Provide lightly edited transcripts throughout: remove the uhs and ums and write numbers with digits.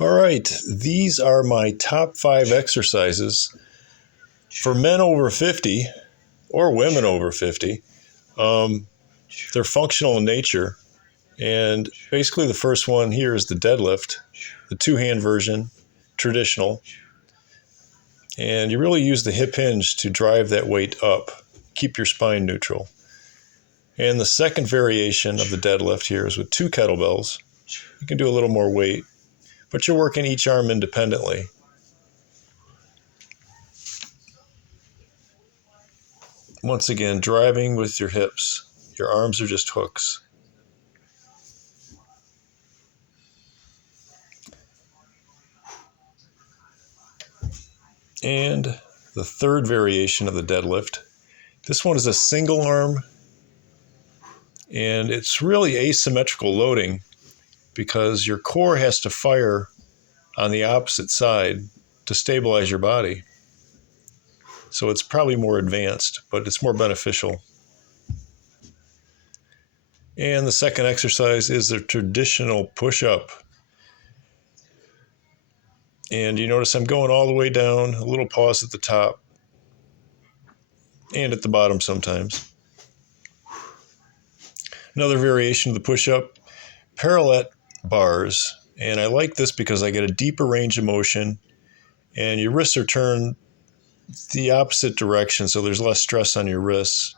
All right, these are my top 5 exercises for men over 50 or women over 50. They're functional in nature. And basically the first one here is the deadlift, the two-hand version, traditional. And you really use the hip hinge to drive that weight up, keep your spine neutral. And the second variation of the deadlift here is with 2 kettlebells. You can do a little more weight, but you're working each arm independently. Once again, driving with your hips. Your arms are just hooks. And the third variation of the deadlift. This one is a single arm, and it's really asymmetrical loading because your core has to fire on the opposite side to stabilize your body. So it's probably more advanced, but it's more beneficial. And the second exercise is the traditional push-up. And you notice I'm going all the way down, a little pause at the top and at the bottom sometimes. Another variation of the push-up, parallel bars. And I like this because I get a deeper range of motion and your wrists are turned the opposite direction, so there's less stress on your wrists.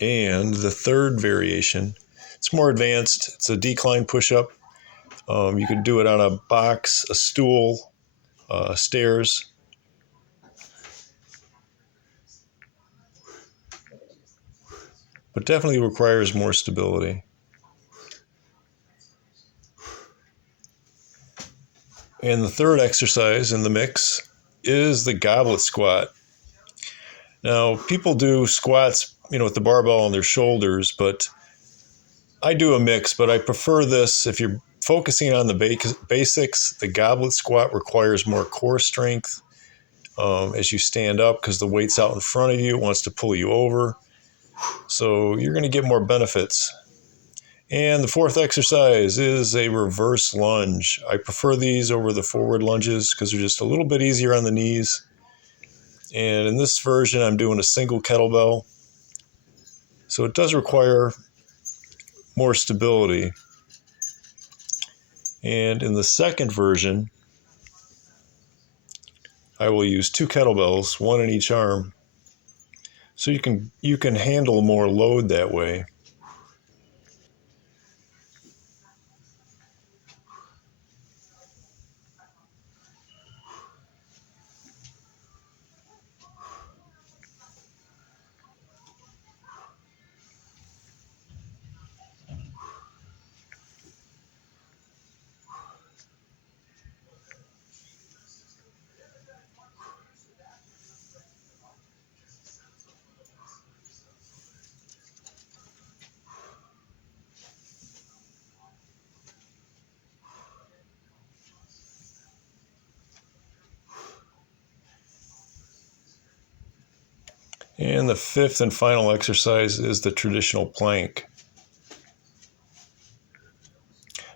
And the third variation, it's more advanced. It's a decline push-up. You could do it on a box, a stool, stairs. But definitely requires more stability. And the third exercise in the mix is the goblet squat. Now, people do squats, with the barbell on their shoulders, but I do a mix, but I prefer this. If you're focusing on the basics, the goblet squat requires more core strength as you stand up because the weight's out in front of you. It wants to pull you over. So you're going to get more benefits. And the fourth exercise is a reverse lunge. I prefer these over the forward lunges because they're just a little bit easier on the knees. And in this version, I'm doing a single kettlebell. So it does require more stability. And in the second version, I will use 2 kettlebells, 1 in each arm. So you can handle more load that way. And the fifth and final exercise is the traditional plank.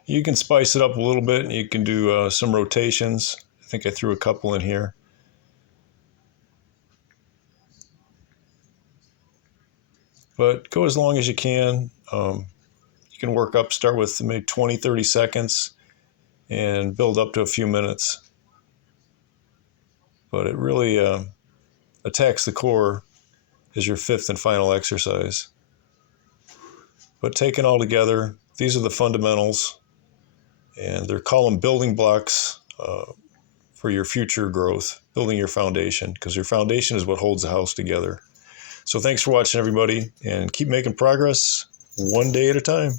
You can spice it up a little bit and you can do some rotations. I think I threw a couple in here. But go as long as you can. You can work up, start with maybe 20, 30 seconds and build up to a few minutes. But it really attacks the core as your fifth and final exercise. But taken all together, these are the fundamentals, and they're called them building blocks for your future growth, building your foundation, because your foundation is what holds the house together. So thanks for watching, everybody, and keep making progress one day at a time.